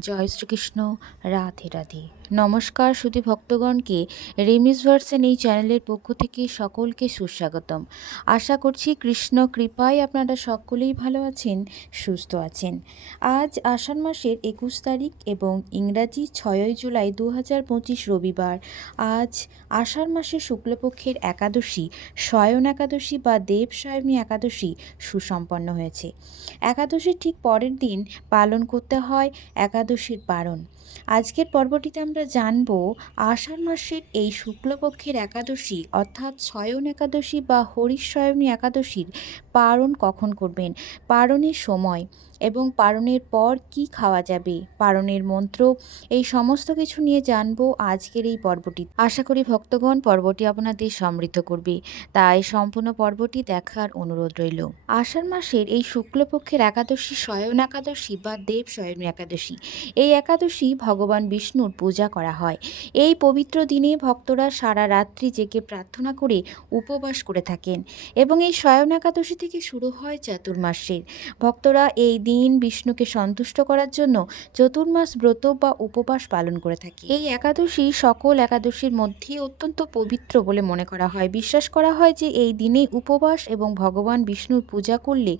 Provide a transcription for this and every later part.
জয় শ্রীকৃষ্ণ, রাধে রাধে। নমস্কার শুধু ভক্তগণকে। রেমিস ভার্সেন এই চ্যানেলের পক্ষ থেকে সকলকে সুস্বাগতম। আশা করছি কৃষ্ণ কৃপায় আপনারা সকলেই ভালো আছেন, সুস্থ আছেন। আজ আষাঢ় মাসের একুশ তারিখ এবং ইংরাজি ছয়ই জুলাই দু হাজার পঁচিশ রবিবার। আজ আষাঢ় মাসের শুক্লপক্ষের একাদশী শয়ন একাদশী বা দেব সায়নী একাদশী সুসম্পন্ন হয়েছে। একাদশীর ঠিক পরের দিন পালন করতে হয় একাদশীর পারণ আজকের পর্বটিতে আমরা জানব আষাঢ় মাসের এই শুক্লপক্ষের একাদশী অর্থাৎ শয়ন একাদশী বা হরিশয়নী একাদশীর পারণ কখন করবেন? পারণের সময় এবং পারণের পর কি খাওয়া যাবে? পারণের মন্ত্র, এই সমস্ত কিছু নিয়ে জানব আজকের এই পর্বটি। আশা করি ভক্তগণ পর্বটি আপনাদের সমৃদ্ধ করবে। তাই সম্পূর্ণ পর্বটি দেখার অনুরোধ রইল। আষাঢ় মাসের এই শুক্লপক্ষের একাদশী শয়ন একাদশী বা দেব শয়ন একাদশী। এই একাদশী ভগবান বিষ্ণুর পূজা করা হয়। এই পবিত্র দিনে ভক্তরা সারা রাত্রি জেগে প্রার্থনা করে উপবাস করে থাকেন। এবং এই শয়ন একাদশী থেকে শুরু হয় চাতুর্মাসের। ভক্তরা এই দিন বিষ্ণুকে সন্তুষ্ট করার জন্য চতুর্মাস ব্রত বা উপবাস পালন করে থাকে। এই একাদশী সকল একাদশীর মধ্যে অত্যন্ত পবিত্র বলে মনে করা হয়। বিশ্বাস করা হয় যে এই দিনে উপবাস এবং ভগবান বিষ্ণুর পূজা করলে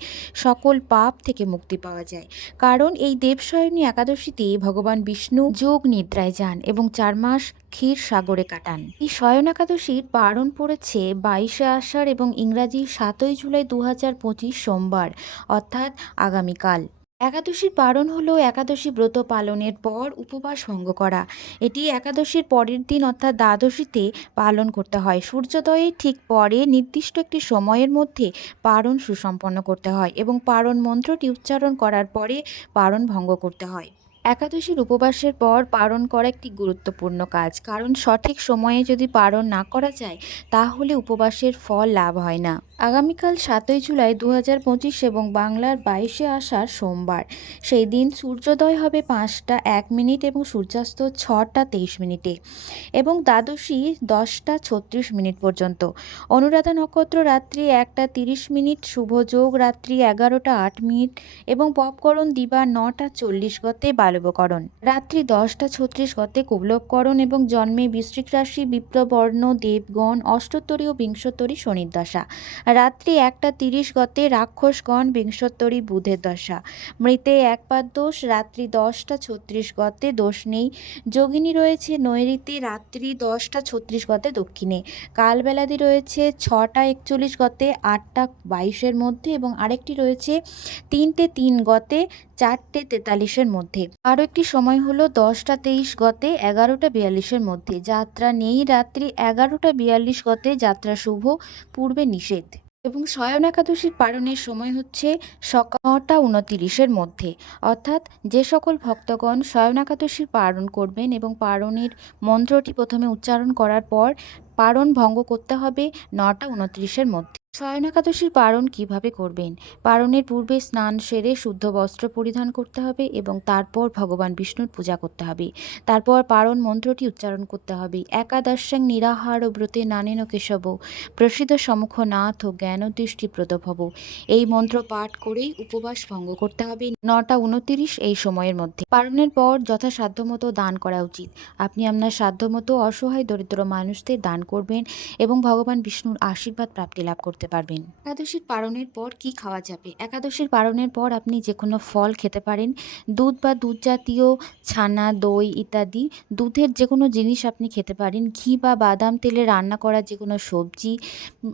সকল পাপ থেকে মুক্তি পাওয়া যায়। কারণ এই দেবশয়নী একাদশীতে ভগবান বিষ্ণু যোগ নিদ্রায় যান এবং চার মাস ক্ষীর সাগরে কাটান। এই শয়ন একাদশীর পারণ পড়েছে বাইশে আষাঢ় এবং ইংরাজি সাতই জুলাই দু হাজার পঁচিশ সোমবার, অর্থাৎ আগামীকাল। একাদশীর পালন হলো একাদশী ব্রত পালনের পর উপবাস ভঙ্গ করা। এটি একাদশীর পরের দিন অর্থাৎ দ্বাদশীতে পালন করতে হয়। সূর্যোদয়ের ঠিক পরে নির্দিষ্ট একটি সময়ের মধ্যে পারণ সুসম্পন্ন করতে হয় এবং পারণ মন্ত্রটি উচ্চারণ করার পরে পারণ ভঙ্গ করতে হয়। একাদশীর উপবাসের পর পালন করা একটি গুরুত্বপূর্ণ কাজ। কারণ সঠিক সময়ে যদি পালন না করা যায়, তাহলে উপবাসের ফল লাভ হয় না। আগামীকাল সাতই জুলাই দু হাজার পঁচিশ এবং বাংলার বাইশে আষাঢ় সোমবার। সেই দিন সূর্যোদয় হবে পাঁচটা এক মিনিট এবং সূর্যাস্ত ছটা তেইশ মিনিটে এবং দ্বাদশী দশটা ছত্রিশ মিনিট পর্যন্ত। অনুরাধা নক্ষত্র রাত্রি একটা তিরিশ মিনিট শুভযোগ রাত্রি এগারোটা আট মিনিট এবং পপকরণ দিবা নটা চল্লিশ গতে বালবকরণ রাত্রি দশটা ছত্রিশ গতে কুবলবকরণ এবং জন্মে বৃশ্চিক রাশি বিপ্লবর্ণ, দেবগণ, অষ্টোত্তরী ও বিংশোত্তরী শনির দশা। রাত্রি একটা তিরিশ গতে রাক্ষসগণ, বিংশোত্তরী বুধের দশা। মৃতে একপাদ দোষ, রাত্রি দশটা ছত্রিশ গতে দোষ নেই। যোগিনী রয়েছে নৈরিতে রাত্রি দশটা ছত্রিশ গতে দক্ষিণে। কালবেলাদি রয়েছে ছটা একচল্লিশ গতে, আটটা বাইশের মধ্যে এবং আরেকটি রয়েছে তিনটে তিন গতে চারটে তেতাল্লিশের মধ্যে। আরও একটি সময় হলো দশটা তেইশ গতে এগারোটা বিয়াল্লিশের মধ্যে। যাত্রা নেই রাত্রি এগারোটা বিয়াল্লিশ গতে যাত্রা শুভ, পূর্বে নিষেধ। এবং শয়ন একাদশীর পালনের সময় হচ্ছে সকাল নটা উনতিরিশের মধ্যে। অর্থাৎ যে সকল ভক্তগণ শয়ন একাদশীর পালন করবেন এবং পালনের মন্ত্রটি প্রথমে উচ্চারণ করার পর পারণ ভঙ্গ করতে হবে নটা উনত্রিশের মধ্যে। শয়ন একাদশীর পারণ কীভাবে করবেন? পারণের পূর্বে স্নান সেরে শুদ্ধ বস্ত্র পরিধান করতে হবে এবং তারপর ভগবান বিষ্ণুর পূজা করতে হবে। তারপর পারণ মন্ত্রটি উচ্চারণ করতে হবে। একাদশ্যাং নিরাহার ও ব্রতে নানেন কেশব। প্রসিদ্ধ সমুখ নাথ ও জ্ঞান দৃষ্টি প্রদভব। এই মন্ত্র পাঠ করেই উপবাস ভঙ্গ করতে হবে। নটা উনতিরিশ এই সময়ের মধ্যে। পারণের পর যথাসাধ্যমতো দান করা উচিত। আপনি আপনার সাধ্যমতো অসহায় দরিদ্র মানুষদের দান করবেন এবং ভগবান বিষ্ণুর আশীর্বাদ প্রাপ্তি লাভ করতে পারবেন। একাদশীর পালনের পর কি খাওয়া যাবে? একাদশীর পালনের পর আপনি যে কোনো ফল খেতে পারেন। দুধ বা দুধ জাতীয় ছানা, দই ইত্যাদি, দুধের যে কোনো জিনিস আপনি খেতে পারেন। ঘি বা বাদাম তেলে রান্না করা যে কোনো সবজি,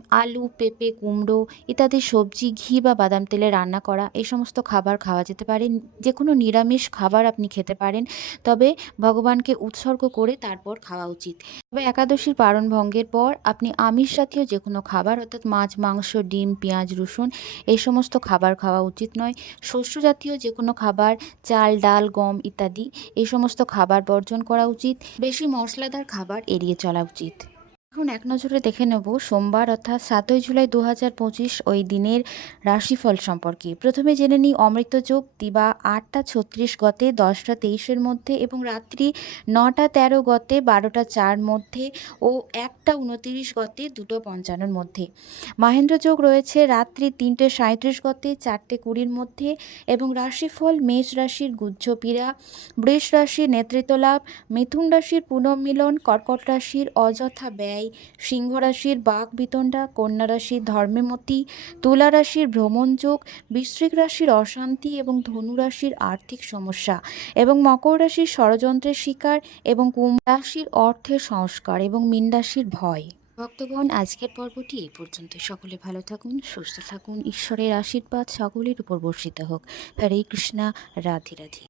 আলু, পেঁপে, কুমড়ো ইত্যাদি সবজি, ঘি বা বাদাম তেলে রান্না করা, এই সমস্ত খাবার খাওয়া যেতে পারে। যে কোনো নিরামিষ খাবার আপনি খেতে পারেন। তবে ভগবানকে উৎসর্গ করে তারপর খাওয়া উচিত। তবে একাদশীর পারণ ভঙ্গের পর আপনি আমিষ জাতীয় যে কোনো খাবার, অর্থাৎ মাছ, মাংস, ডিম, পেঁয়াজ, রসুন, এই সমস্ত খাবার খাওয়া উচিত নয়। শস্য জাতীয় যে কোনো খাবার, চাল, ডাল, গম ইত্যাদি, এই সমস্ত খাবার বর্জন করা উচিত। বেশি মশলাদার খাবার এড়িয়ে চলা উচিত। এখন এক নজরে দেখে নেব সোমবার অর্থাৎ সাতই জুলাই দু হাজার পঁচিশ ওই দিনের রাশিফল সম্পর্কে। প্রথমে জেনে নিই অমৃতযোগ, দিবা আটটা ছত্রিশ গতে, দশটা তেইশের মধ্যে এবং রাত্রি নটা তেরো গতে, বারোটা চার মধ্যে ও একটা উনতিরিশ গতে, দুটো পঞ্চান্নর মধ্যে। মাহেন্দ্র যোগ রয়েছে রাত্রি তিনটে সাঁত্রিশ গতে, চারটে কুড়ির মধ্যে এবং রাশিফল মেষ রাশির গুজ্জপীড়া বৃষ রাশির নেতৃত্ব লাভ মিথুন রাশির পুনর্মিলন, কর্কট রাশির অযথা ব্যয় সিংহ রাশির বাঘ বিতণ্ডা, কন্যা রাশির ধর্মেমতি তুলা রাশির ভ্রমণযোগ বৃশ্চিক রাশির অশান্তি এবং ধনু রাশির আর্থিক সমস্যা এবং মকর রাশির ষড়যন্ত্রের শিকার এবং কুম্ভ রাশির অর্থের সংস্কার এবং মীন রাশির ভয়। ভক্তগণ, আজকের পর্বটি এই পর্যন্ত। সকলে ভালো থাকুন, সুস্থ থাকুন, ঈশ্বরের আশীর্বাদ সকলের উপর বর্ষিত হোক। হরে কৃষ্ণা, রাধে রাধে।